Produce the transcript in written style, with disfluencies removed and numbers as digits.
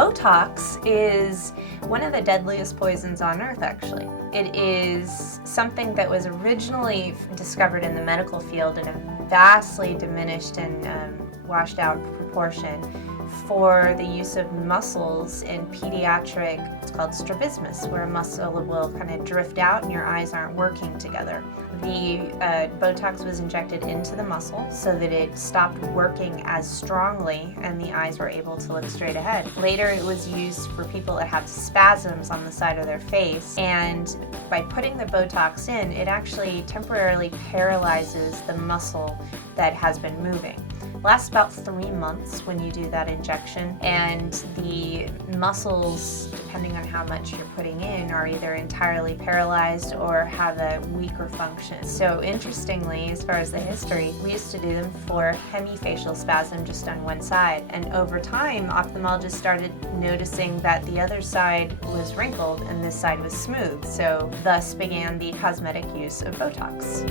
Botox is one of the deadliest poisons on earth, actually. It is something that was originally discovered in the medical field in a vastly diminished and washed out proportion for the use of muscles in pediatric, it's called strabismus, where a muscle will kind of drift out and your eyes aren't working together. The Botox was injected into the muscle so that it stopped working as strongly and the eyes were able to look straight ahead. Later it was used for people that have spasms on the side of their face, and by putting the Botox in, it actually temporarily paralyzes the muscle that has been moving. Lasts about 3 months when you do that injection, and the muscles, depending on how much you're putting in, are either entirely paralyzed or have a weaker function. So interestingly, as far as the history, we used to do them for hemifacial spasm just on one side, and over time ophthalmologists started noticing that the other side was wrinkled and this side was smooth, so thus began the cosmetic use of Botox.